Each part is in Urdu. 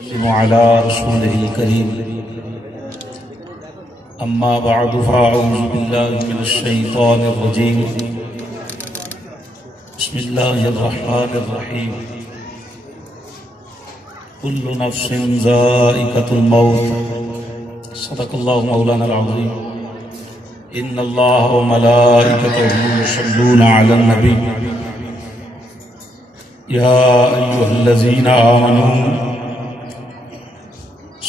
وسلم على رسوله الكريم أما بعد فأعوذ بالله من الشيطان الرجيم بسم الله الرحمن الرحيم كل نفس ذائقة الموت صدق الله مولانا العظيم إن الله وملائكته يصلون على النبي يا أيها الذين آمنوا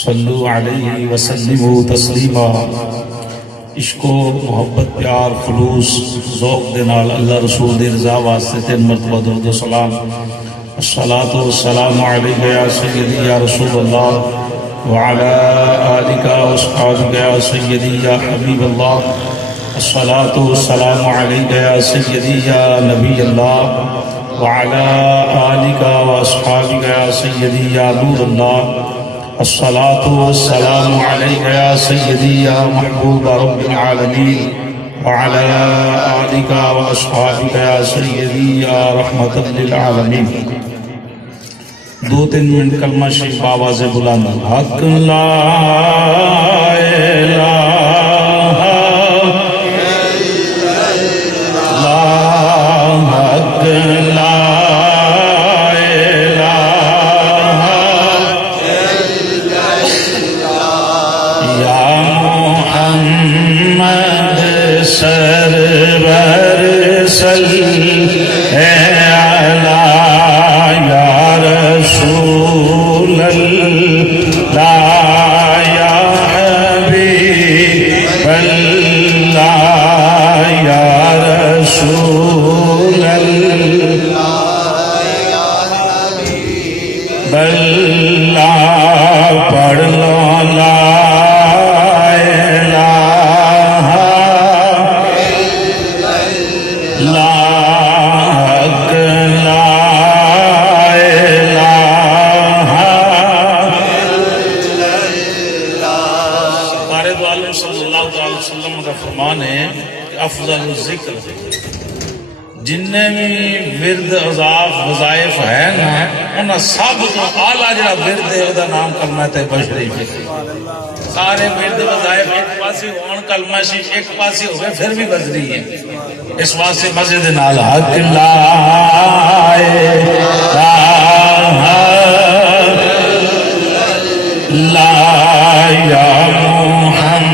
صلوا علیہ وسلموا تسلیما. عشق و محبت پیار خلوص ذوق دے نال اللہ رسول دی رضا واسطے 3 مرتبہ درود و سلام. الصلاۃ والسلام علیک یا سیدی یا رسول اللہ وعلی آلک واصحابک یا سیدی یا حبیب اللہ. الصلاۃ والسلام علیک یا سیدی یا نبی اللہ وعلی آلک واصحابک یا سیدی یا نور اللہ. الصلاة والسلام عليك يا سيدي يا محبوب رب العالمين وعلى آلك وأصحابك يا سيدي يا رحمة للعالمين. 2-3 منٹ کلمہ شریف آواز بلند. حق لا الہ حق لا سرور صلی علی یا رسول اللہ یا حبیب اللہ یا رسول اللہ یا حبیب اللہ. پڑھ لو لا افضل ذکر جننے بھی ورد اضاف وظائف ہے نا انہاں سب تو اعلیٰ جڑا ورد ہے وہ نام کلمہ طیبہ شریف ہے. سارے ورد وظائف ایک پاسی ہون کلمہ شریف ایک پاسی ہوئے پھر بھی بدری ہے. اس واسطے مسجد نال حق لا لا یا محمد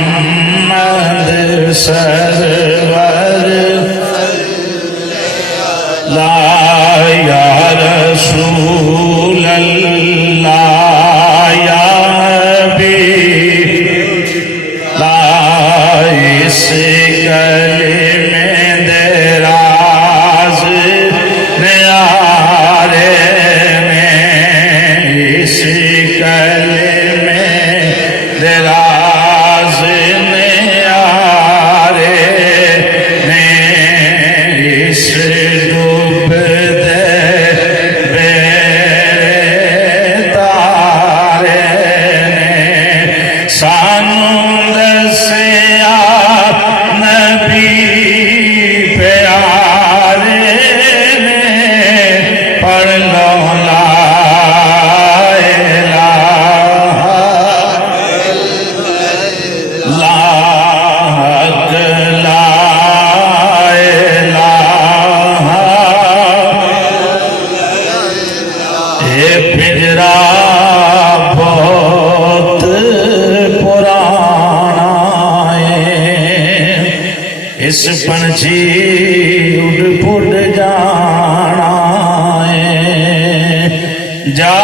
سرور لا یا رسول اللہ یا حبیب لا. اس کلمے دراز نیارے میں اس کلمے دراز اس پنچھی اڑ پھڑ جانا ہے جا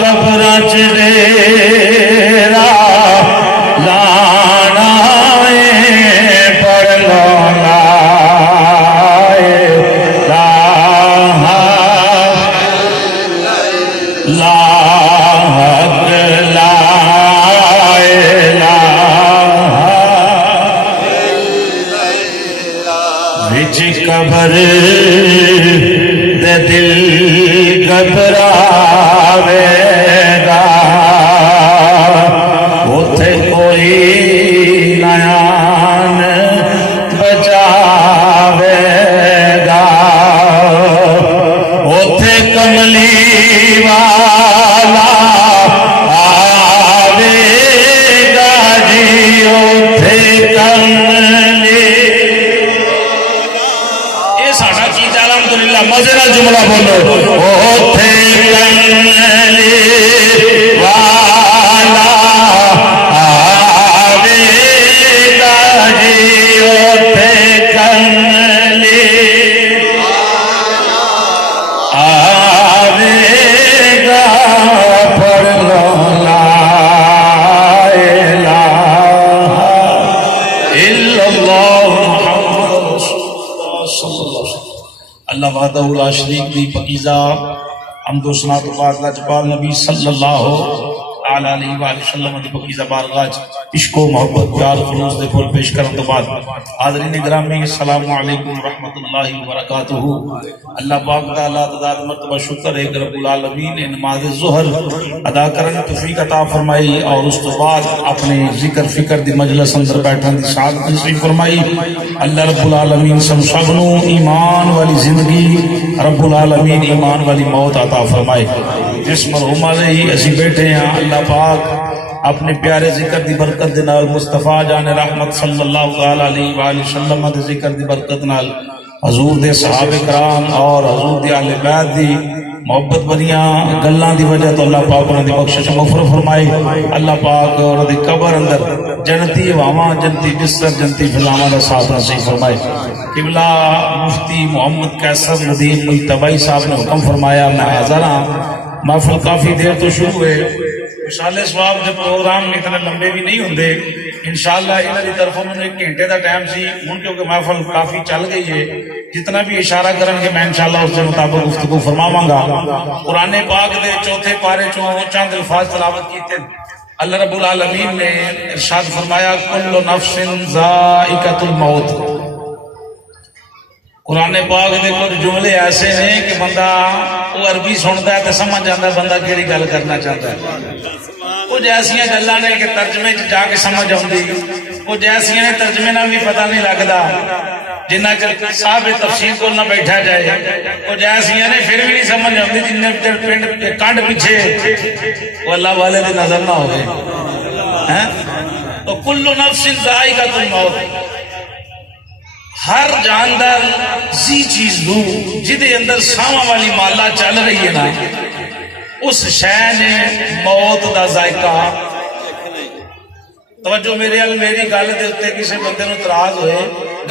قبر چڑیرا لانا ہے. پڑھ لو لا لا حق لا قبر دے دل گھبراوے گا اوتھے کوئی نیان بچاوے گا. اوتھے کملی والا اللہ شریف دی پکیزہ حمد و ثنا تو بعد لاجپال نبی صلی اللہ علیہ وآلہ وسلم دی پکیزہ بارگاہ عشق و محبت پیار خلوص دے پھول پیش کرن تو بعد حاضرین گرامی السلام علیکم ورحمۃ اللہ وبرکاتہ۔ اللہ پاک دا اللہ تعالی مرتبہ شکر ہے کہ رب العالمین نے نماز ظہر ادا کرنے توفیق عطا فرمائی اور اس تو بعد اپنے ذکر فکر دی مجلس اندر بیٹھن دی سعادت نصیب فرمائی۔ اللہ رب العالمین سب نو ایمان والی زندگی، رب العالمین ایمان والی موت عطا فرمائے۔ جس مرحوم علیہ اسی بیٹھے ہیں اللہ پاک اپنے پیارے ذکر دی برکت دے نال مصطفیٰ جان رحمت صلی اللہ علیہ وآلہ وسلم دے ذکر دی برکت نال حضور دے صحابہ کرام اور حضور دے اہل بیت دی محبت بنیاں گلاں دی وجہ تو اللہ پاک انہاں دی بخشش مغفرت فرمائے۔ اللہ پاک انہاں دی قبر اندر جنتی ہواواں جنتی بستر جنتی فضاواں دا ساتھ نصیب فرمائے۔ قبلہ مفتی محمد قیصر ندیم مجتبی صاحب نے حکم فرمایا میں حاضر ہاں۔ محفل کافی دیر تو شروع ہوئے، انشاءاللہ سواب جو پروگرام اتنے لمبے بھی نہیں ہوندے، انشاءاللہ انہاں دی طرفوں میں 1 گھنٹے دا ٹائم سی، ہن کیونکہ محفل کافی چل گئی ہے، جتنا بھی اشارہ کرن گے میں انشاءاللہ اس کے مطابق گفتگو فرماواں گا۔ قرآن پاک دے چوتھے پارے چوں چند الفاظ تلاوت کیتے، اللہ رب العالمین نے ارشاد فرمایا کل نفس ذائقۃ الموت۔ قرآن پاک دے کچھ جملے ایسے ہیں کہ بندہ وہ عربی سنتا ہے تو سمجھ جاتا ہے بندہ کیڑی گل کرنا چاہتا ہے۔ کچھ ایسا گلاں نے کہ ترجمے جا کے سمجھ آتی، کچھ ایسا نے ترجمے نہ بھی پتہ نہیں لگتا جنہ چر صاحب تفسیر کو نہ بیٹھا جائے، کچھ ایسا نے پھر بھی نہیں سمجھ آتی جن چر پنڈ کنڈ پیچھے وہ اللہ والے کی نظر نہ ہوئے۔ تو کل نفس ذائقۃ الموت، ہر جاندار سی چیز لو جدے اندر ساواں والی مالا چل رہی ہے نا اس شے نے موت دا ذائقہ۔ توجہ میرے ال میری گل دے اوتے کسی بندے نو اعتراض ہوئے،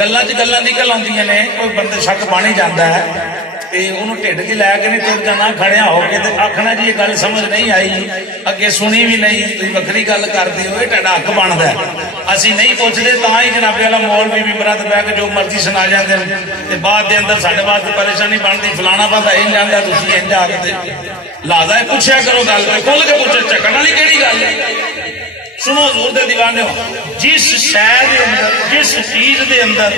گلاں نکل آندیاں نے، کوئی بندے شک بن ہی جاندا ہے تے اونوں ٹھڈ کے لے کے نہیں ٹر جانا کھڑیا ہو کے تے آکھنا جی یہ گل سمجھ نہیں آئی، اگے سنی بھی نہیں، تسی وکری گل کردے ہو، ٹھڈا حق بندا ہے۔ اسی نہیں پوچھتے تاں ہی جناب والا مولوی ممبراں تے بیٹھ کے جو مرضی سنا جاندے تے بعد دے اندر ساڈے واسطے پریشانی بنتی، فلانا بندہ انج آندا تسی انج آکھدے۔ لہذا پوچھیا کرو گل تے کھل کے پوچھو، چکن والی کیڑی گل ہے؟ سنو حضور دے دیوانے ہو، جس شے دے اندر جس چیز دے اندر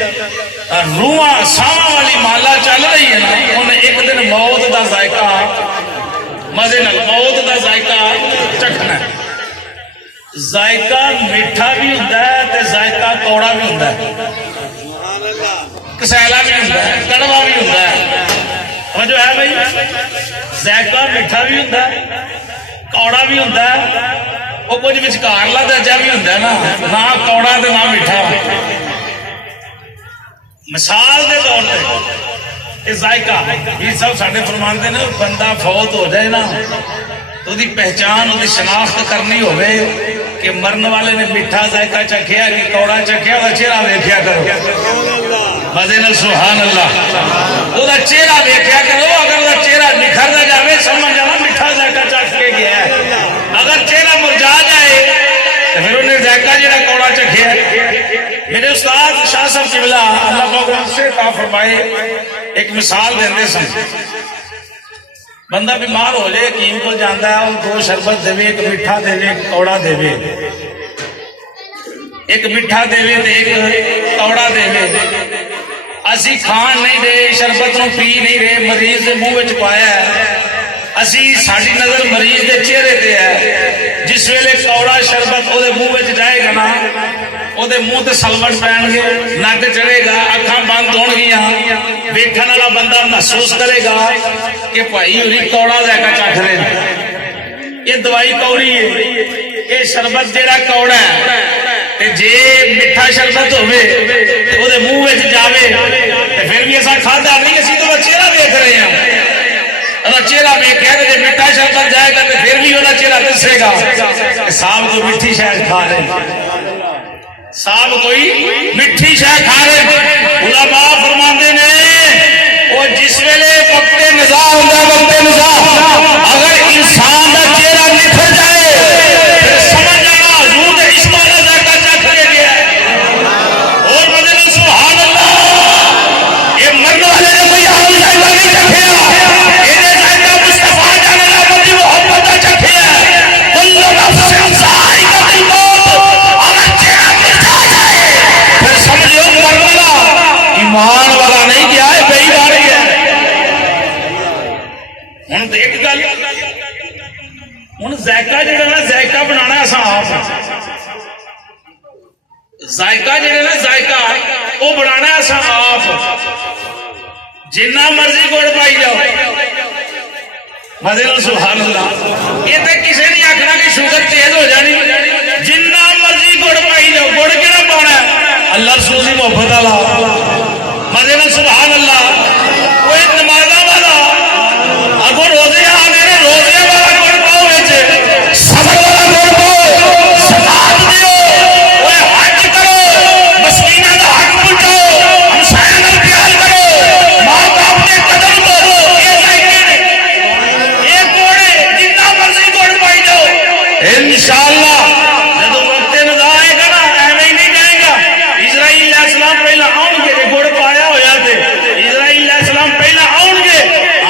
روحاں ساواں والی مالا چل رہی ہے نا انہیں ایک دن موت دا ذائقہ مزے نال موت دا ذائقہ چکھنا ہے۔ ذائقہ میٹھا بھی ہوندا ہے تے ذائقہ کوڑا بھی ہوندا ہے، کسیلا بھی ہوندا ہے، کڑوا بھی ہوندا ہے۔ سمجھو ہے بھائی، ذائقہ میٹھا بھی ہوندا ہے، کوڑا بھی ہوندا ہے، وہ کچھ وچکارلا درجہ بھی ہوندا ہے نا، نہ کوڑا تے نہ میٹھا۔ مثال دے طور پہ ذائقہ یہ سب ساڈے فرماندے نے، بندہ فوت ہو جائے نا تو دی پہچان دی شناخت کرنی ہوئے کہ مرن والے نے میٹھا ذائقہ چکھیا کہ کوڑا چکھیا، وہ چہرہ ویکھیا کرو، مزے نال سبحان اللہ، وہ چہرہ ویکھیا کرو۔ اگر وہ چہرہ نکھردا جاوے سمجھ جانا میٹھا ذائقہ چکھ کے گیا ہے، اگر چہرہ مرجا جائے تو پھر انہیں ذائقہ جڑا کوڑا چکھیا ہے۔ میرے استاد شاہ صاحب قبلہ اللہ پاک سے عطا فرمائے ایک مثال دیندے سن، بندہ بیمار ہو جائے حکیم کو جاندا ہے، اور 2 شربت دے، ایک میٹھا دے ایک کوڑا دے، ایک میٹھا دے تے ایک کوڑا دے۔ اسی کھان نہیں دے، شربت نو پی نہیں رہے، مریض دے منہ وچ پایا ہے، اسی ساڈی نظر مریض دے چہرے تے ہے، جس ویلے کوڑا شربت او دے منہ وچ جائے گا نا او دے منہ تے سلوٹ پین گے، نک چڑھے گا، اکھاں بند ہون گیاں، ویکھن والا بندہ محسوس کرے گا کہ بھائی ہوری کوڑا ذائقہ چکھ رہے ہیں، یہ دوائی کوڑی ہے، یہ شربت جیڑا کوڑا ہے تے جے میٹھا شربت ہوے تے او دے منہ وچ جاوے تے پھر بھی اساں کھادا نہیں، اسی تو چہرہ دیکھ رہے ہیں، اگر چہرہ ویکھیا تے میٹھا شربت جائے گا تے پھر بھی وہ چہرہ دسے گا کہ صاحب کوئی میٹھی شے کھا رہے، صاحب کوئی میٹھی شے کھا رہے۔ علماء فرماندے نے وہ جس ویلے وقت نزاع ہوندا وقت نزاع اگر انسان دا چہرہ نکھر جائے پھر سمجھ جانا حضور دے عشق والا ذائقہ چکھ کے گیا ہے۔ اور مدد سبحان اللہ، یہ مرنے والے نے کوئی حال ذائقہ نہیں چکھیا، ہوں ذائقہ جہاں نا ذائقہ بنانا اصا آپ ذائقہ جہاں نا ذائقہ وہ بنانا اصا آپ جنہ مرضی گڑ پائی جاؤ مزے نال سبحان اللہ یہ تو کسی نے آخنا کہ شوگر تیز ہو جانی جنہ مرضی گڑ پائی جاؤ گڑ کہڑا پانا اللہ رسول کی محبت والا مزے نال سبحان اللہ کوئی نمازاں والا اگو روزے آ گئے روزے والا گڑ پاؤ صبر والا گڑ پاؤ سلاد دیو اوے حج کرو مسکیناں دا حق پہنچاؤ ہمسایاں نال پیار کرو ماں باپ دے قدر دو یہ ذائقے نے یہ گڑ جتنا مرضی گڑ پائی جاؤ انشاءاللہ جدوں وقت ندا آئے گا نا ایویں ہی نہیں جائے گا اسرائیل علیہ السلام پہلا آؤ گے گڑ پایا ہوا تے اسرائیل علیہ السلام پہلا آؤ گے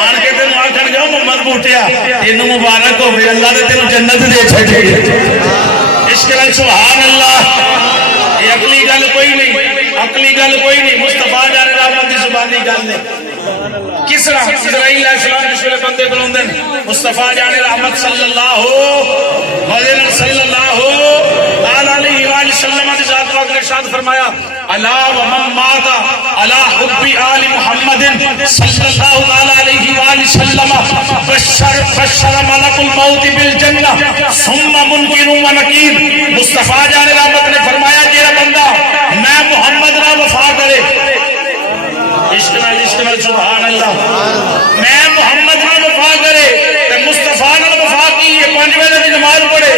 آن کے تینوں آخر گیا محمد بوٹیا تینوں مبارک ہوئے اللہ نے تینوں جنت دے چھڑی اس کے لئے سبحان اللہ یہ اقلی گل کوئی نہیں اقلی گل کوئی نہیں مصطفیٰ جان رحمت کی زبانی گل نہیں کس طرح اسرائیل علیہ السلام جس ویلے بندے بلوندے مصطفیٰ جان رحمت صلی اللہ صلی اللہ علیہ وآلہ وسلم کی ذات پاک نے ارشاد فرمایا الا ومن مات على حب آل محمد صلی اللہ علیہ وآلہ وسلم بشر ملک الموت بالجنہ ثم منکر و نکیر مصطفیٰ جان رحمت نے فرمایا جیڑا بندہ میں محمد نہ وفا کرے عشق نال سبحان اللہ میں محمد نہ وفا کرے تے مصطفیٰ نال وفا کی ہے 5 ویلے دی نماز پڑھے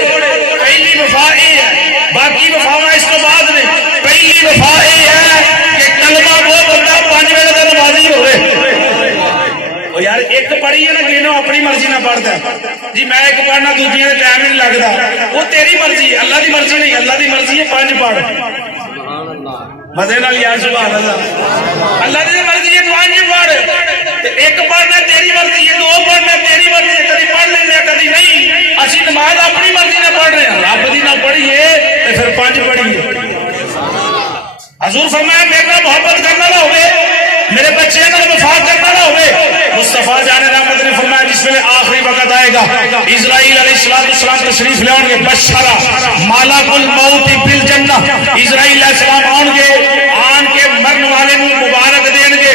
پہلی وفا یہ ہے باقی وفاواں اس تو بعد نے پہلی وفا یہ ہے کہ کلمہ وہ بندہ 5 ویلے دا نمازی ہوئے او یار ایک پڑھی ہے نا کہ نو اپنی مرضی نہ پڑھدا جی میں ایک پڑھنا دوسری دے ٹائم نہیں لگدا وہ تیری مرضی اللہ دی مرضی نہیں اللہ دی مرضی ہے 5 پڑھ مزے نال یا سبحان اللہ اللہ دی مرضی ہے 5 پڑھ ایک پڑھنا تیری مرضی ہے 2 پڑھنا تیری مرضی ہے کبھی پڑھ لینے کبھی نہیں اسی نماز اپنی مرضی نہ پڑھ رہے ہیں رب دی نہ پڑھیے تے پھر 5 پڑھیے حضور فرمایا میرے نال محبت کرنا نہ ہوئے میرے بچے نال وفا کرنا نہ ہوئے مصطفیٰ جان رحمت نے فرمایا جس ویلے آخری وقت آئے گا اسرائیل علیہ السلام تشریف لے آؤں گے بشرا ملک الموت بالجنہ اسرائیل علیہ السلام آؤں گے آن کے مرن والے نو مبارک دین گے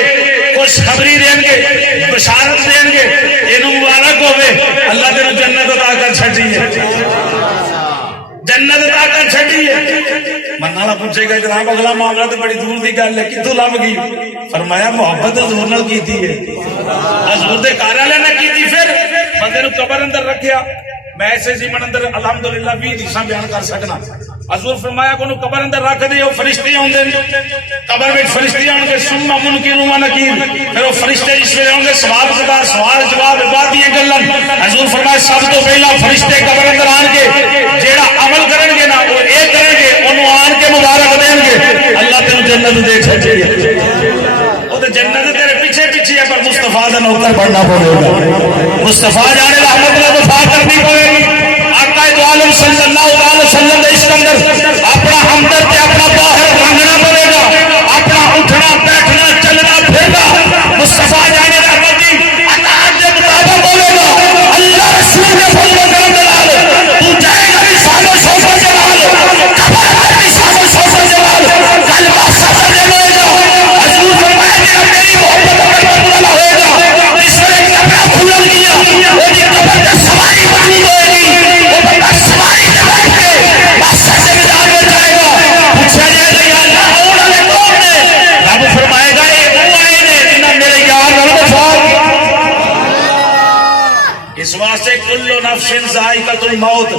خوشخبری دین گے بشارت دین گے اینو مبارک ہوئے اللہ تینوں جنت عطا کر چھڈی ہے جنت عطا کر چھڈی ہے من والا پوچھے گا جناب اگلا معاملہ تو بڑی دور دی گل ہے کتوں لب گئی فرمایا محبت حضور نال کیتی ہے حضور دے گھر والے نے کیتی پھر بندے نو قبر اندر رکھیا میں ایسے جیون اندر الحمدللہ 20 حدیثاں بیان کر سکنا حضور فرمایا کو قبر اندر رکھ دے او فرشتے اوندے قبر وچ فرشتے آن کے ثم منکر و نکیر پھر او فرشتے جس ویلے آن گے سوال جواب سوال جواب عبادتیں گلاں حضور فرمایا سب تو پہلا فرشتے قبر اندر آن کے جیڑا عمل کرن گے نا او اے کرن گے اونوں آن کے مبارک دین گے اللہ تینوں جنت دے چھڈی ہے او تے جنت تیرے پیچھے پیچھے ہے پر مصطفیٰ دا نوکر بننا پڑے گا مصطفیٰ جان رحمت اللہ وفا کرنی پڑے گی آقا دو عالم صلی اللہ علیہ وسلم دے اس اندر اپنا ہمدرد تے اپنا باہر رنگنا پڑے گا اپنا اٹھنا بیٹھنا چلنا پھرنا مصطفیٰ جان رحمت دی اطاعت دے مطابق بولے گا اللہ رسول نے فضل کرم دلال تو جائے گا رسالہ شوفہ جلال قبر ہے رسالہ شوفہ جلال قلبہ سفر جلے گا حضور فرمائے گا میری محبت محبت والا ہوئے گا اس میں ایک کپڑا کھلل گیا وہ یہ قبر کا سواری بنی ہوئے گی وہ بندہ سواری نہ بیٹھ کے بس سے مدار ہو جائے گا پوچھا جائے گا یا اللہ اور والے کون نے رب فرمائے گا یہ وہ آئے نے جنہاں میرے یار نال وفا اس واسطے کل نفس ذائقۃ الموت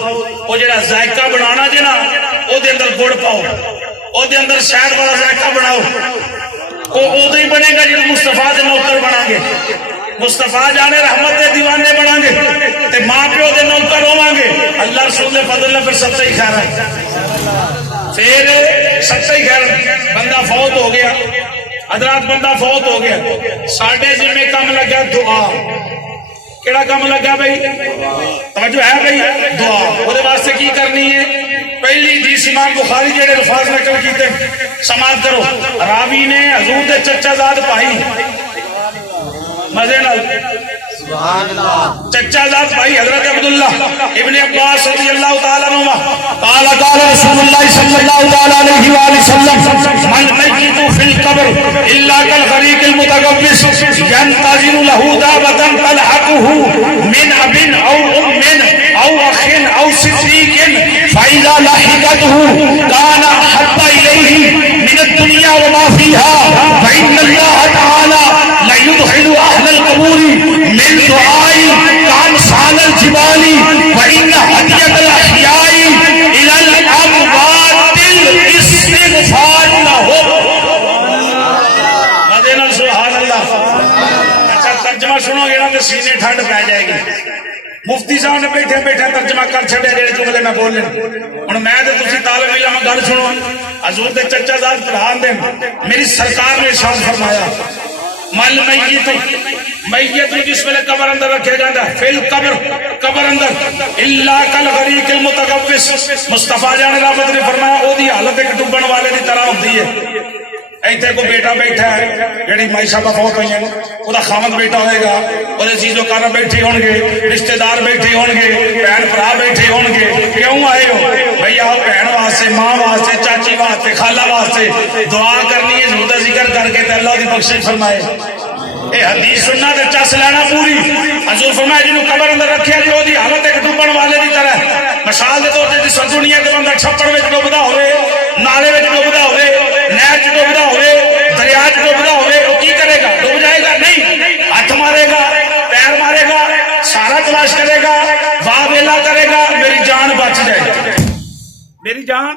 وہ جڑا ذائقہ بنانا جے نا او دے اندر گڑ پاؤ او دے اندر شہد والا ذائقہ بناؤ وہ ادو ہی بنے گا جب مصطفیٰ دے نوکر بنا گے مصطفیٰ جانے رحمت دے دیوانے بنا گے تے ماں پیو دے نوکر ہوواں گے اللہ رسول دے فضل نے پھر سب ہی خیر ہے پھر سب ہی خیر بندہ فوت ہو گیا حضرات بندہ فوت ہو گیا ساڈے ذمہ کم لگا دعا کیڑا کم لگا بھائی توجہ ہے بھائی دعا وہ واسطے کی کرنی ہے پہلی حدیث امام بخاری جڑے الفاظ نقل کیتے سماعت کرو راوی نے حضور دے چچا زاد بھائی مزے نال چچا زاد بھائی حضرت عبداللہ ابن عباس رضی اللہ تعالیٰ عنہ قال قال رسول اللہ صلی اللہ تعالیٰ علیہ وآلہ وسلم من میت فی القبر الا کالغریق المتغوص ینتظر له دعوة تلحقه من اب او ام او اخ او صدیق فاذا لحقته كان احب الیہ من الدنیا وما فیہا فإن اللہ تعالی ليدخل اہل القبور من دعاء كأمثال الجبال وإن هدية الأحياء إلى الأموات الاستغفار لهم. مدینہ سبحان اللہ. اچھا ترجمہ سنو گے نا تو سینے ٹھنڈ پہ جائے گی. مفتی صاحب نے بیٹھے بیٹھے ترجمہ کر چھڑے جڑے جملے میں بولنے ہن میں تے تسی طالب علم گل سنو. حضور دے چچا زاد پڑھان دے میری سرکار نے ارشاد فرمایا مل میت جس ویلے قبر اندر رکھے جاتا ہے فی القبر قبر اندر الا کالغریق المتغوص مصطفیٰ جان رحمت نے فرمایا او دی حالت ایک ڈوبن والے دی طرح ہوتی ہے. ایتھے کو بیٹا بیٹھا ہے جڑی مائی صاحب فوت ہوئی ہیں او دا خامد بیٹا ہوئے گا او دے چیزوں کارا بیٹھے ہون گے رشتہ دار بیٹھے ہون گے بہن بھرا بیٹھے ہون گے. کیوں آئے ہو بھئی آؤ بہن واسطے ماں واسطے چاچی واسطے خالہ واسطے دعا کرنی ہے حضور دا ذکر کر کے تے اللہ دی بخشش فرمائے. اے حدیث سننا تے چس لینا پوری. حضور فرمایا جنوں قبر اندر رکھیا جی او دی حالت ایک ڈوبن والے دی طرح. مثال دے طور تے جس دنیا تے بندہ چھپڑ وچ ڈوبدا ہوئے نالے وچ ڈوبدا ہوئے نہر وچ ڈوبدا ہوئے دریا وچ ڈوبدا ہوئے او کی کرے گا؟ ڈوب جائے گا؟ نہیں. ہاتھ مارے گا پیر مارے گا سارا تلاش کرے گا واہ ویلا کرے گا میری جان بچ جائے گی میری جان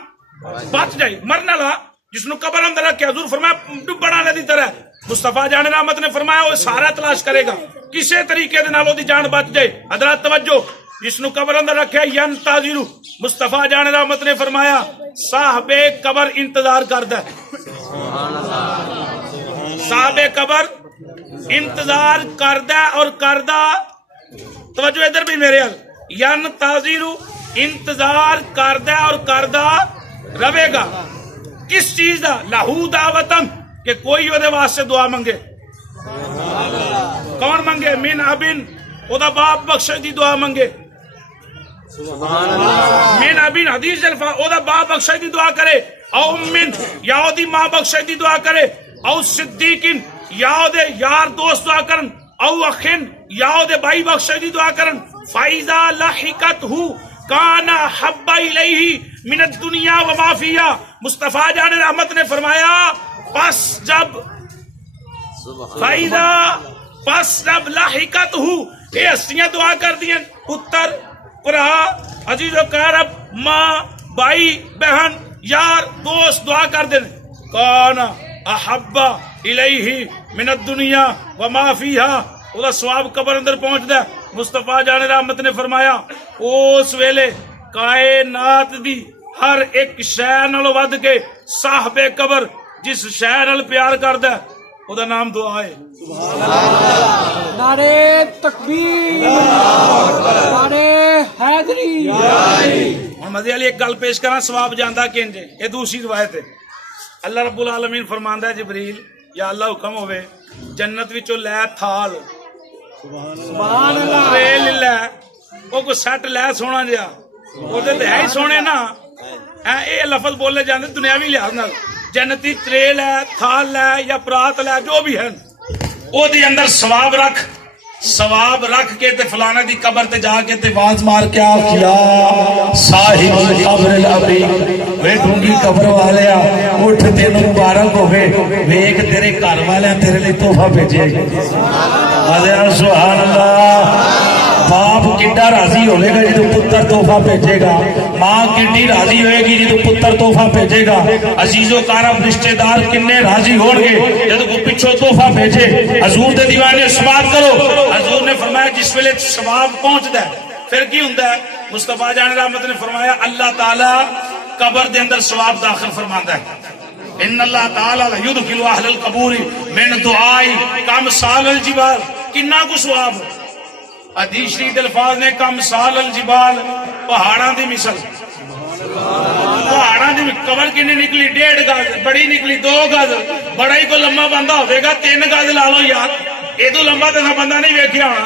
بچ جائے. مرنا لا جس نو قبر اندر رکھے حضور فرمایا ڈوبن والے دی طرح. مصطفیٰ جان رحمت نے فرمایا وہ سارا تلاش کرے گا کسے طریقے دے نال دی جان بچ جائے. حضرات توجہ جس نو قبر اندر رکھے ینتظر مصطفیٰ جان رحمت نے فرمایا صاحب قبر انتظار کردا ہے. صاحب قبر انتظار کردا اور کردا توجہ ادھر بھی میرے حل ینتظر انتظار کردا اور کردا رہے گا کس چیز دا لہو دعوتن کہ کوئی وہ واسطے دعا منگے. کون منگے؟ من ابن او دا باپ بخشش دی دعا منگے. من ابن حدیث الفا او دا باپ بخشش دی دعا کرے او من یا او دی ماں بخشش دی دعا کرے او صدیقین یا او دے یار دوست دعا کرن او اخن یا او دے بھائی بخشش دی دعا کرن فائزا لحقتہ کان حب الیہ من الدنیا وما فیہا. مصطفیٰ جان رحمت نے فرمایا پس جب فائدہ پس جب لاحقت ہو یہ ہستیاں دعا کر دیا پتر پرا عزیز و قارب ماں بھائی بہن یار دوست دعا کر دیں کان احب الیہ من الدنیا وما فیہا او دا ثواب قبر اندر پہنچ دا. مصطفیٰ جان رحمت نے فرمایا اس ویلے کائنات دی ہر ایک شے نالوں ود کے صاحب قبر جس شہر نال پیار کردا ہے او دا نام دعا ہے. نعرے تکبیر نعرے حیدری. ہن مزے والی ایک گل پیش کراں ثواب جاندا کینج ہے. یہ دوسری روایت ہے. اللہ رب العالمین فرماندا ہے جبریل یا اللہ حکم ہوئے جنت وچوں لے تھال سبحان اللہ ریل لے او کو سیٹ لے سونا جیا او دے ہے ہی سونے نا. اے لفظ بولے جاندے دنیاوی لحاظ نال جنتی تریل ہے تھال ہے یا پرات ہے جو بھی ہے او دی اندر ثواب رکھ کے تے فلانے دی قبر تے جا کے تے واز مار کے آخیا صاحب قبر الابی وے ڈونگی قبر والیا اٹھ تینوں مبارک ہوئے ویک تیرے گھر والے تیرے لئے تحفہ بھیجے. سبحان اللہ. باپ کڈا راضی ہوئے گا جی تو پتر تحفہ بھیجے گا. ماں کڈی راضی ہوئے گی جی تو پتر تحفہ بھیجے گا. عزیز و قارب رشتہ دار کنے راضی ہون گے جب کو پچھو تحفہ بھیجے. حضور دے دیوانے ثواب کرو. حضور نے فرمایا جس ویلے ثواب پہنچدا ہے پھر کی ہوندا ہے. مصطفیٰ جان رحمت نے فرمایا اللہ تعالی قبر دے اندر ثواب داخل فرماندا ہے. ان اللہ تعالی یدخل اہل القبور من دعاء کامثال الجبال. کنا کو ثواب حدیث شریف الفاظ نے کامثال الجبال پہاڑاں دی مثال. پہاڑاں دی قبر کنی نکلی 1.5 گز بڑی نکلی 2 گز بڑا ہی کو لمبا بندہ ہوئے گا 3 گز لا لو یار. یہ تو لمبا تو بندہ نہیں ویکھیا ہونا.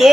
2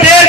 1.5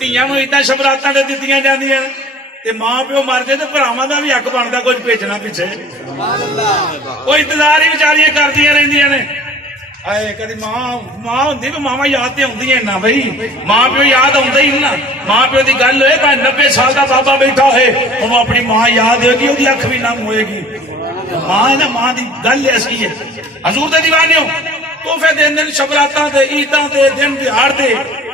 ਧੀਆਂ ਨੂੰ ਇਦਾਂ ਸ਼ਬਰਾਤਾਂ ਦੇ ਦਿੱਤੀਆਂ ਜਾਂਦੀਆਂ ਨੇ ਤੇ ਮਾਂ ਪਿਓ ਮਰ ਜੇ ਤੇ ਭਰਾਵਾਂ ਦਾ ਵੀ ਹੱਕ ਬਣਦਾ ਕੁਝ ਭੇਜਣਾ ਪਿੱਛੇ। ਉਹ ਇੰਤਜ਼ਾਰ ਹੀ ਵਿਚਾਰੀਆਂ ਕਰਦੀਆਂ ਰਹਿੰਦੀਆਂ ਨੇ। ਆਏ ਕਦੀ ਮਾਂ ਹੁੰਦੀ ਵੀ ਮਾਵਾਂ ਯਾਦ ਤੇ ਆਉਂਦੀਆਂ ਨਾ ਬਈ, ਮਾਂ ਪਿਓ ਯਾਦ ਆਉਂਦਾ ਹੀ ਨਾ। ਮਾਂ ਪਿਓ ਦੀ ਗੱਲ ਹੋਏ ਭਾਵੇਂ 90 ਸਾਲ ਦਾ ਬਾਬਾ ਬੈਠਾ ਹੋਏ ਉਹਨੂੰ ਆਪਣੀ ਮਾਂ ਯਾਦ ਹੋਏਗੀ, ਉਹਦੀ ਅੱਖ ਵੀ ਨਮ ਹੋਏਗੀ। ਮਾਂ ਹੈ ਨਾ, ਮਾਂ ਦੀ ਗੱਲ ਐਸੀ ਹੈ। ਹਜ਼ੂਰ ਦੇ ਦੀਵਾਨਿਓ ਤੋਹਫੇ ਦੇਂਦੇ ਨੇ ਸ਼ਬਰਾਤਾਂ ਤੇ ਈਦਾਂ ਤੇ ਦਿਨ ਦਿਹਾੜ ਤੇ।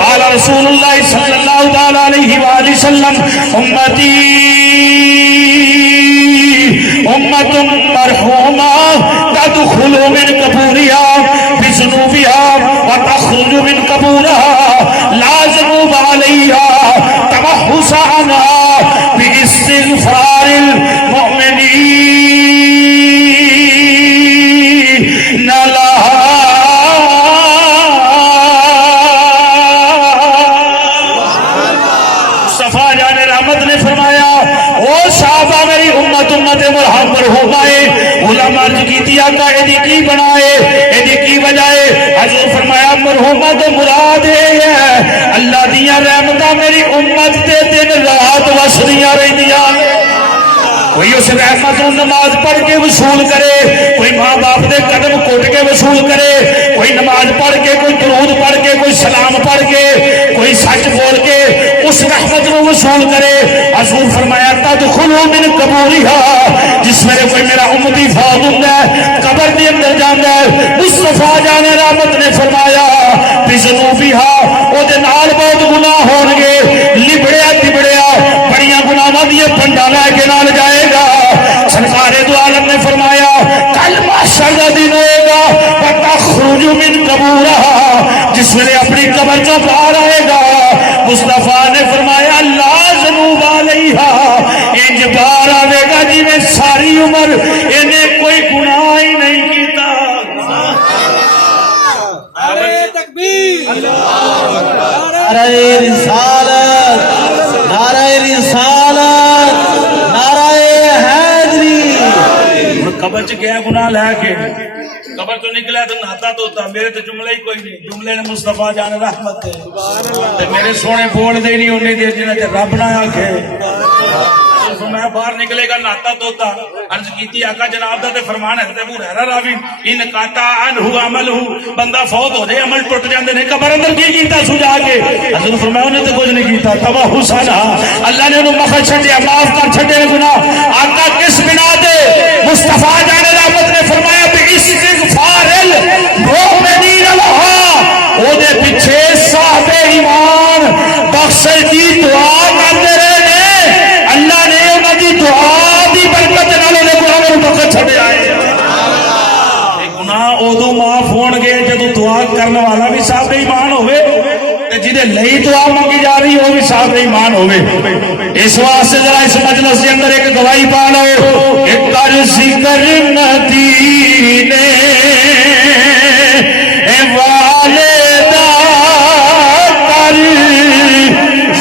قال رسول الله صلى الله تعالى عليه وآله وسلم امتی امت مرحومہ تدخل من قبورها بذنوبها وتخرج من قبورها لا ذنوب عليها تبحث عنها باستغفار المؤمنين لها۔ کی بنائے ایدی کی بجائے حضور فرمایا مرحومہ تو مراد ہے اللہ دیاں رحمتاں میری امت دے دن رات وسدیاں رہندیاں۔ کوئی اس رحمت کو نماز پڑھ کے وصول کرے، کوئی ماں باپ دے قدم کوٹ کے وصول کرے، کوئی نماز پڑھ کے، کوئی درود پڑھ کے، کوئی سلام پڑھ کے، کوئی سچ بول کے اس رحمت کو وصول کرے۔ حضور فرمایا تدخلوا من قبورها، جس میں کوئی میرا امتی فوت ہوتا ہے قبر کے اندر جاتا ہے مصطفیٰ جانے رحمت نے فرمایا بذنوبها او دے نال بہت گناہ ہون گے، لبڑیا تبڑیا بڑیاں گناہاں دی پنڈا لے کے نال جائے گا۔ سرکار دو عالم نے فرمایا کل محشر کا دن ہوئے گا وتخرج من قبورها، جس میں اپنی قبر چوں باہر آئے گا۔ مصطفیٰ نے فرمایا لا ذنوب علیہا، انج باہر آئے گا جی میں ساری عمر انہیں کوئی گناہ ہی نہیں کیتا۔ نعرہ تکبیر، نعرہ رسالت، نعرہ رسالت، نعرہ حیدری۔ قبر چ گیا گناہ لے کے قبر تو نکلا تو نہاتا تو تھا، میرے تو جملے ہی کوئی نہیں، جملے نے مصطفیٰ جان رحمت تے میرے سونے بول دے نہیں ہونے دے جنہیں تے رب نہ آکھے۔ میں باہر نکلے گا نہاتا تو تھا، عرض کیتی آقا جناب دا تے فرمان ہے تے ابو ہریرہ راوی ان قطع عنہ عملہ، بندہ فوت ہو جائے عمل ٹوٹ جاندے نے، قبر اندر کی کیتا سو جا کے؟ حضرت فرمایا انہیں تے کچھ نہیں کیتا، تبا حسنہ اللہ نے انہوں مخل چھٹیا، معاف کر چھٹے گناہ۔ آقا کس بنا دے؟ مصطفیٰ جان رحمت نے فرمایا باستغفار المؤمنین لہا، او دے پیچھے صاحب ایمان بخشش دی دعا کرتے رہے، اللہ نے انہوں دی دعا دی برکت نالوں نے گناہ میں بخش چھڑے آئے۔ گناہ ادو معاف ہون گے جدو دعا کرنے والا بھی صاحب ایمان ہوئے، جدے لئی دعا مانگی جا رہی ہو بھی صاحب ایمان ہوئے۔ اس واسطے ذرا اس مجلس کے اندر ایک گواہی پا لو کہ کر ذکر مدینے والدہ، کر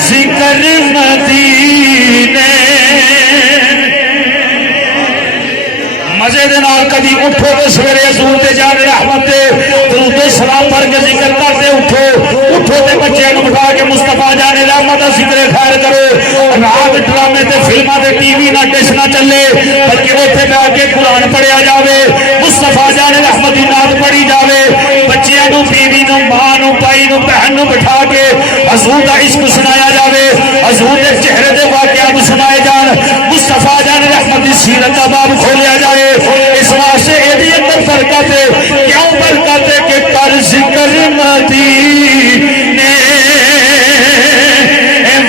ذکر مدینے۔ مزے دے نال کدی اٹھو تو سویرے حضور دے جان رحمت دے درود سلام پڑھ کے ذکر کرتے اٹھو تے بچے نو بٹھا کے مصطفیٰ جان رحمت دا ذکر خیر کرو رات ڈرامے تے فلماں تے ٹی وی نہ ڈش نہ چلے بلکہ اوتھے بیٹھ کے قرآن پڑھیا جاوے مصطفیٰ جان رحمت دی نعت پڑھی جاوے بچیاں نو بیوی نو ماں نو بھائی نو بہن نو بٹھا کے حضور دا عشق سنایا جاوے حضور دے چہرے دے واقعات سنائے جان مصطفیٰ جان رحمت دی سیرت دا باب کھولیا جائے اس واسطے ایدی اندر برکت ہے کیوں برکت ہے کہ کر ذکر مدینے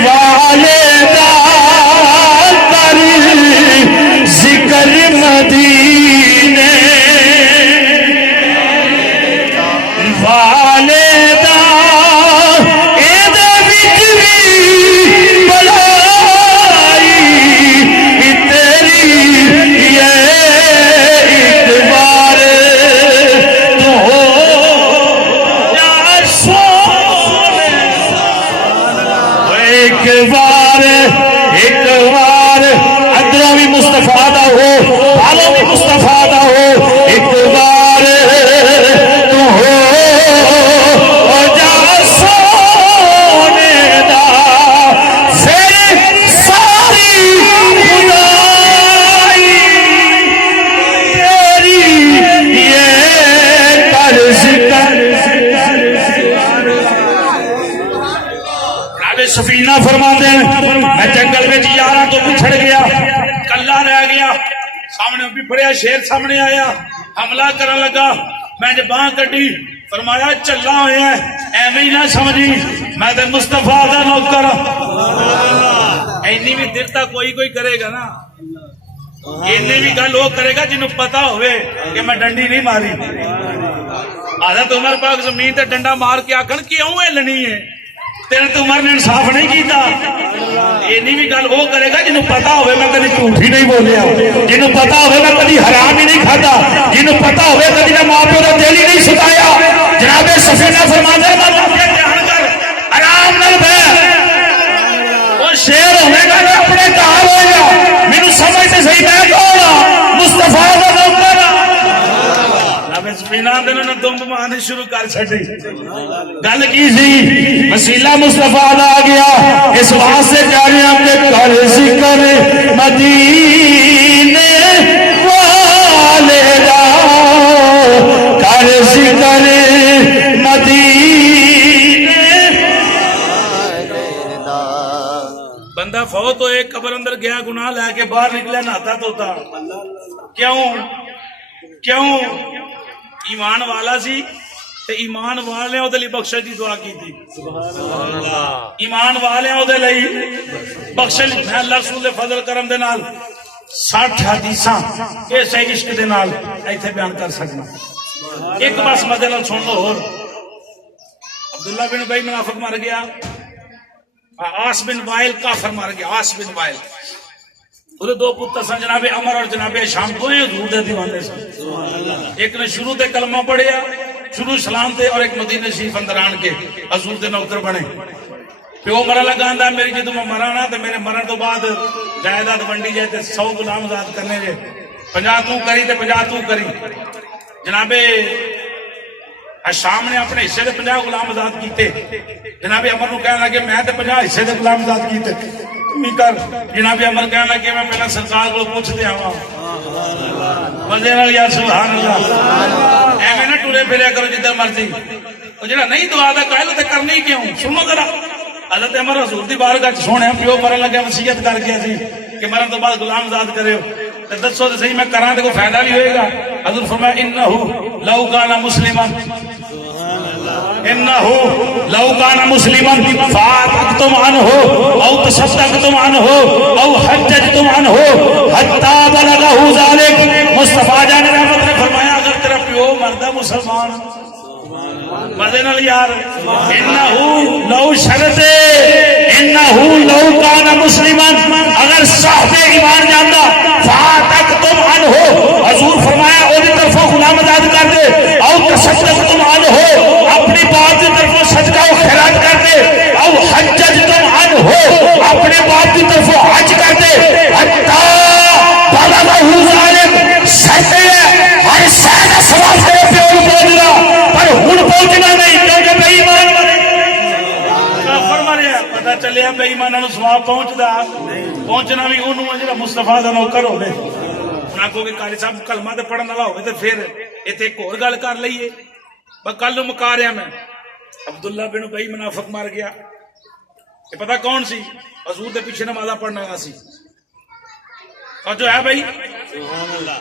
والدہ کر ذکر مدینے والدہ ایک بار ادروں بھی مصطفیٰ دا ہو بالوں بھی مصطفیٰ دا ہو ایک بار تو ہو جا سونے دا پھر ساری خدائی تیری یہ کر ذکر سفینہ فرما دیں میں جنگل میں یاراں تو پچھڑ گیا کلا رہ گیا سامنے بپھڑیا شیر سامنے آیا حملہ کرن لگا میں نے باں کٹی فرمایا چلا ہویا ہے ایویں ہی نہ سمجھی میں تے مصطفیٰ دا نوکر اینی بھی دلتا کوئی کرے گا نا اینی بھی گل وہ کرے گا جنوں پتا ہوئے کہ میں ڈنڈی نہیں ماری حضرت عمر پاک زمین تے ڈنڈا مار کے آکھن کیوں ہلنی ہے تیرے تو عمر نے انصاف نہیں کیتا یہ نہیں بھی گل وہ کرے گا جنہوں پتا ہوئے میں کبھی جھوٹ ہی نہیں بولیا جنہوں پتا ہوئے میں کبھی حرام ہی نہیں کھاتا جنہوں پتا ہوئے کبھی میں ماں پیو کا دل ہی نہیں ستایا جناب سفینہ فرماتے آرام نال بہ وہ شیر ہونے کا میں اپنے گھر ہوئے میرے سمجھ سے صحیح میں کہوں مصطفیٰ کا نوکر شروع کر چھٹی گل کی سی وسیلہ مصطفیٰ آ گیا اس واسطے جا رہے ہیں کہ کر ذکر مدینے والدہ کر ذکر مدینے بندہ فوت ہوئے قبر اندر گیا گناہ لے کے باہر نکلے نہاتا توتا کیوں ایمان والا سی تے ایمان والے او دے لئی بخشش دی دعا کی تھی ایمان والے او دے لئی بخشش میں اللہ رسول دے فضل کرم دے نال 60 حدیثاں اس عشق دے نال ایتھے بیان کر سکنا ایک بس مدے نال سن لو اور عبداللہ بن ابی منافق مر گیا عاص بن وائل کافر مر گیا عاص بن وائل وہ دو پتر سن جناب عمر اور جناب شام کو حضور دے دیوانے سن ایک نے شروع تے کلمہ پڑھیا شروع سلام تے اور ایک مدینہ شریف اندر آن کے حضور دے نوکر بنے پیو مرا لگا آندا میری جدوں میں مرانا تے میرے مرن تو بعد جائیداد ونڈی جائے تے 100 غلام آزاد کرنے جے 50 تو کری تے 50 تو کری جناب شام نے اپنے حصے دے 50 غلام آزاد کیتے جناب عمر نو کہنا کہ میں تے 50 حصے دے غلام آزاد کیتے کر جناب عمر کہنا کہ میں پہلا سرکار کو پوچھتے آواں مزے نال یا سبحان اللہ ایویں نہ ٹرے پھریا کرو جدھر مرضی او جڑا نہیں دعا دا قائل تے کرنی کیوں سنو ذرا حضرت عمر حضور دی بارگاہ وچ سونے پیو مرن لگا وصیت کر گیا سی کہ مرن تو بعد غلام آزاد کریو تے دسو تے صحیح میں کراں تے کوئی فائدہ بھی ہوئے گا حضور فرمایا انه لو کان مسلما انه لو کان مسلما فاتقتم عنه او تصدقتم عنه او حججتم عنه حتى بلغه ذلك مصطفیٰ جان رحمت نے فرمایا اگر تیرا پیو مردا مسلمان مزے نال یار انه لو شرط انه لو کان مسلما اگر صاحب ایمان جاندا فاتقتم عنه حضور فرمایا او دی طرف غلام آزاد کر دے او تصدقتم عنه اپنی باپ کی طرف صدقہ و خیرات کر دے او حججتم عنہ اپنے باپ کی طرف حج کر دے حتی بلغہ ذالک سہتے ہر سہدہ سواب دے پیور پہنچ رہا پر ہن پہنچ بےایماناں نوں ثواب پہنچنا بھی انہوں ہے جڑا مصطفیٰ دا نوکر ہوے نہ کو کہ قاری صاحب کلمہ تے پڑھن والا ہوے تے پھر ایتھے ایک اور گل کر لئیے میں کل نوں مکا رہا میں عبداللہ بن ابی منافق مر گیا یہ پتہ کون سی حضور دے پیچھے نمازاں پڑھنا والا سی اور جو ہے بھائی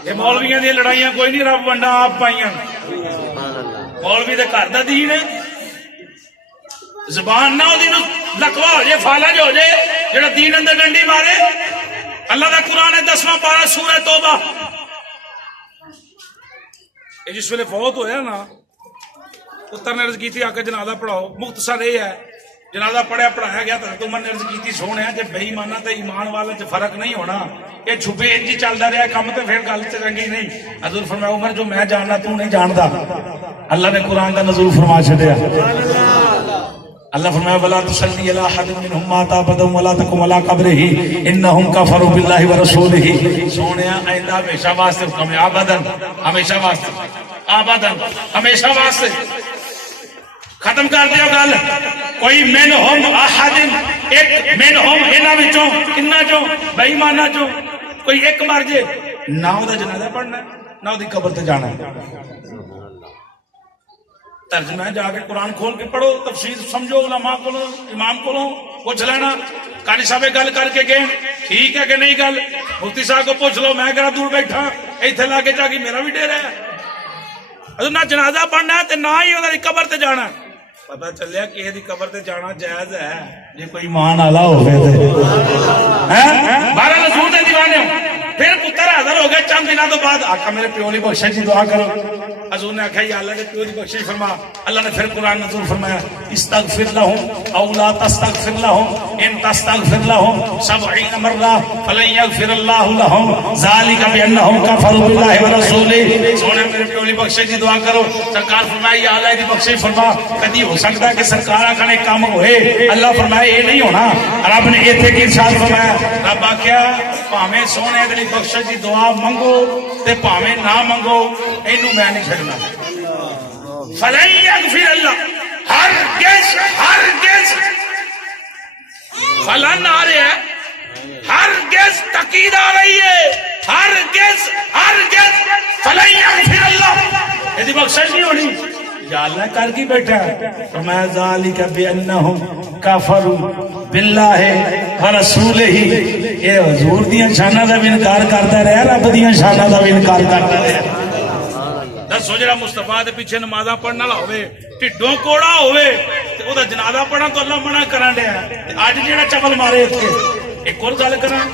یہ مولویاں دی لڑائیاں کوئی نہیں رب ونڈا آپ پائیاں مولوی دے گھر دا دین ہے زبان نہ دی لکوا ہو جائے فالج ہو جائے جڑا دین اندر ڈنڈی مارے اللہ دا قرآن ہے 10واں پارہ سورہ توبہ جس ویلے فوت ہویا نا پتر نے عرض کی تھی آ کے جنازہ پڑھاؤ مختصر یہ ہے جنازہ پڑھایا گیا تو عمر نے عرض کی تھی سونے جب بے ایمانہ تے ایمان والے چ فرق نہیں ہونا یہ چھپے انج ہی چلدا رہا کم تے پھر گل تے چنگی نہیں حضور فرمایا عمر جو میں جاننا تو نہیں جاندا اللہ نے قرآن دا نزول فرما چھڈیا اللہ فرمایا ولا تصلی علی احد منهم مات ابدا ولا تقم على قبره انهم كفروا بالله ورسوله سونیا ایندا ہمیشہ واسطے حکم ہے ابدا ہمیشہ واسطے ابدا ہمیشہ واسطے ختم کر دیا گل کوئی منهم احد ایک منهم انہاں وچوں انہاں چوں بے ایماناں چوں کوئی ایک مر جے نہ او دا جنازہ پڑھنا نہ او دی قبر تے جانا ترجمہ جا کے قرآن کھول کے پڑھو تفسیر سمجھو علماء کو امام کو پوچھ لینا قاری صاحب گل کر کے گئے ٹھیک ہے کہ نہیں گل مفتی صاحب کو پوچھ لو میں کہنا دور بیٹھا ایتھے لا کے جا کے میرا بھی ڈیرا ہے نہ جنازہ پڑھنا ہے نہ ہی انہاں دی قبر تے جانا ہے پتہ چلیا کہ یہ دی قبر تے جانا جائز ہے جے کوئی ایمان والا ہوے تے ہیں 12 رسول دے دیوانے ہو پھر پتر حاضر ہو گئے چند دنوں تو بعد آقا میرے پیو لی بخشش دی دعا کرو حضور نے آکھا یا اللہ کے پیو دی بخشش فرما اللہ نے پھر قرآن نزول فرمایا استغفر لهم او لا تستغفر لهم ان تستغفر لهم 70 مرہ فلن یغفر اللہ لهم ذالک بانہم کفروا باللہ ورسولہ سونے میرے پیو لی بخشش دی دعا کرو سرکار فرمایا یا اللہ دی بخشش فرما کدی ہو سکتا ہے کہ سرکار آکھنے کام ہوئے اللہ فرمایا یہ نہیں ہونا رب نے ایتھے کی ارشاد فرمایا رب آکھیا پاویں سونے دی بخشش دی دعا منگو تے پاویں نہ منگو اینو میں نہیں چھڑنا فلن یغفر اللہ ہرگز فلن آ رہے ہیں ہرگز تقید آ رہی ہے ہرگز فلن یغفر اللہ یہ دی بخشش نہیں ہونی یا اللہ کر کی بیٹھا فرمایا ذالک بانہم کفروا باللہ ورسولہ یہ حضور دیاں شاناں دا بھی انکار کرتا رہا رب دیاں شاناں دا بھی انکار کرتا رہا دسو جڑا مصطفیٰ دے پیچھے نمازاں پڑھن والا ہوے ٹھڈوں کوڑا ہوے تے او دا جنازہ پڑھن تو اللہ منع کرن دیا اج جڑا چپل مارے ایتھے ایک اور گل کراں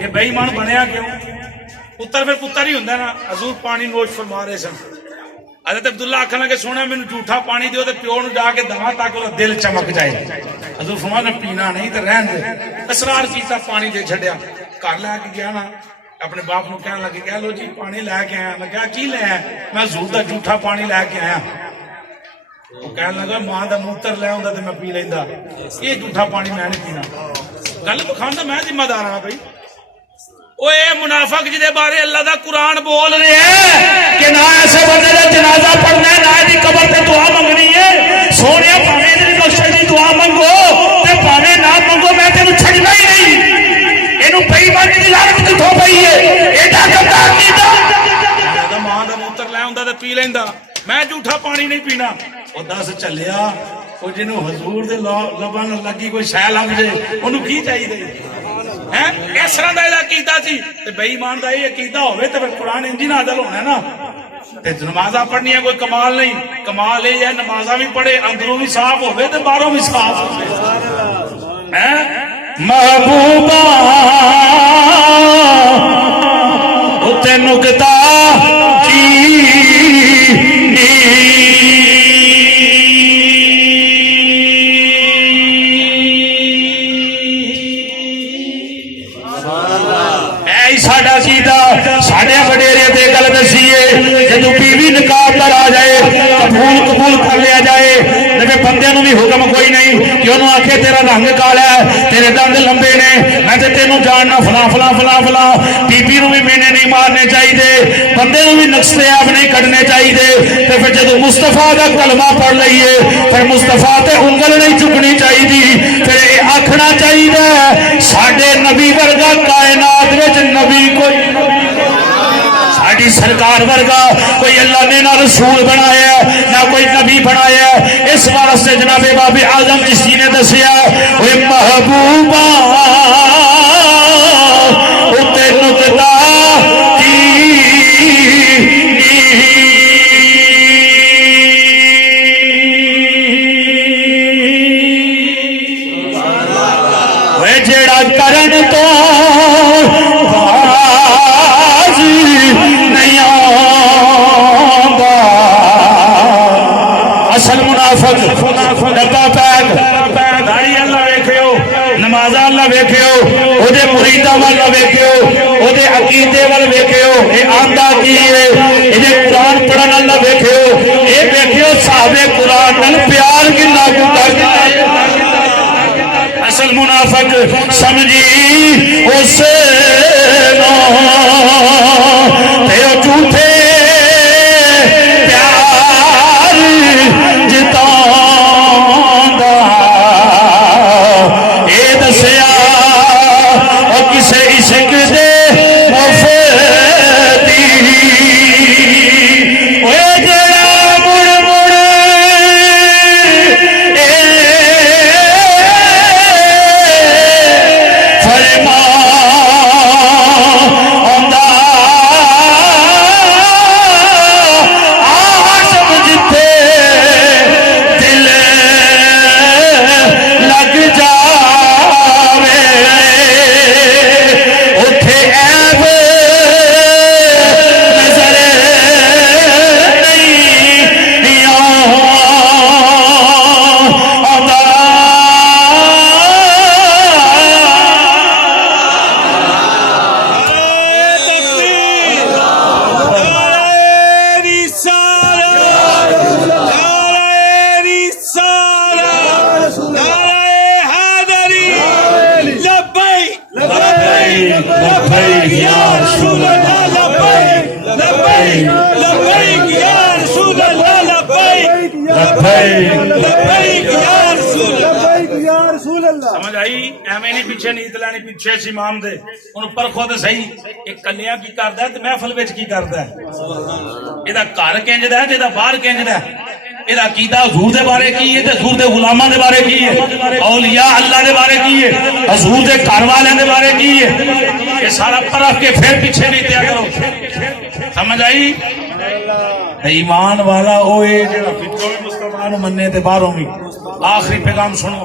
یہ بے ایمان بنیا کیوں پتر پھر پتر ہی ہوندا نا حضور پانی نوش فرما رہے سن حضرت عبداللہ آکھن لگے سونا مینوں جھوٹا پانی دیو تے پیو نوں جا کے دواں تاکہ وہ دل چمک جائے حضور فرمایا پینا نہیں تے رہن دے اصرار کیتا پانی دے چھڈیا گھر لے کے گیا نا اپنے باپ نوں کہن لگے کہ لو جی پانی لے کے آیا میں کہا کی لے آیا میں حضور دا جھوٹا پانی لے کے آیا وہ کہن لگا ماں دا موتر لے آوندا تے میں پی لیندا یہ جھوٹا پانی میں نہیں پینا گل بخاندہ میں ذمہ دار ہاں بھائی اوے منافق جدے بارے اللہ دا قرآن بول رہے ہیں کہ نہ ایسے بندے دا جنازہ پڑھنا ہے نہ دی قبر تے دعا منگنی ہے سونیا پاویں دی بخشش دی دعا منگو تے پاویں نہ منگو میں تینوں چھڈنا ہی نہیں اینو بے ایمانی دی لعنت کتھوں پئی ہے ایڈا گندہ عقیدہ ماں دا موتر لے ہوندا تے پی لیندا میں جھوٹا پانی نہیں پینا او دس چلیا او جنوں حضور دے لباں نال لگی کوئی شے لگ جائے اونوں کی چاہیے اس طرح کا عقیدہ سی بے ایمان کا یہ عقیدہ ہوئے تو قرآن انجی نازل ہونا ہے نا نمازاں پڑھنی ہے کوئی کمال نہیں کمال یہ ہے نمازاں بھی پڑھے اندروں بھی صاف ہوئے تو باہروں بھی صاف ہوئے محبوبہ اتے نکتا قبول کر لیا جائے نبی بندے نو بھی حکم کوئی نہیں کہ انہوں آکھے تیرا رنگ کالا ہے تیرے دند لمبے نے میں تے تینوں جاننا فلاں فلاں فلاں فلاں بی بی نو بھی مینے نہیں مارنے چاہیے بندے نو بھی نقصے آپ نہیں کڈنے چاہیے تے پھر جدوں مصطفیٰ دا کلمہ پڑھ لئیے پھر مصطفیٰ تے انگل نہیں چکنی چاہیے پھر ویکھنا چاہیے ساڈے نبی ورگا کائنات وچ نبی کوئی ساڈی سرکار ورگا کوئی اللہ نے نہ رسول بنایا نہ کوئی نبی بنایا. اس واسطے جناب باب اعظم چشتی نے دسیا اوے محبوبا اتے نقطہ جیڑا کرن تو باز نہیں آندا اصل منافق ڈبا پیک داڑھی اللہ ویکھیو نماز اللہ ویکھیو او دے مریداں ول ویکھیو او دے عقیدے ول ویکھیو اے آندا کی ہے اے قرآن پڑھن اللہ ویکھیو اے ویکھیو صحابہ قرآن نال پیار کنا کردا اصل منافق سمجھی اس جھوٹے پیار جتاندا اے دسیا اور کسے عشق دے مفتی اے جڑا مڑ مڑ سمجھ آئی ایویں نہیں پیچھے نیت لینی پیچھے امام دے انہوں پرکھو تے صحیح ایک کلیا کی کردا ہے تے محفل وچ کی کردا ہے ایدا گھر کنجدا ہے جیدا باہر کنجدا ہے ایدا عقیدہ حضور دے بارے کی ہے تے حضور دے غلاماں دے بارے کی ہے اولیاء اللہ دے بارے کی ہے حضور دے گھر والے دے بارے کی ہے یہ سارا پرکھ کے پھر پیچھے نہیں دیا کرو سمجھ آئی ایمان والا اوے جڑا وچوں مصطفیٰ نو مننے تے باہروں بھی آخری پیغام سنو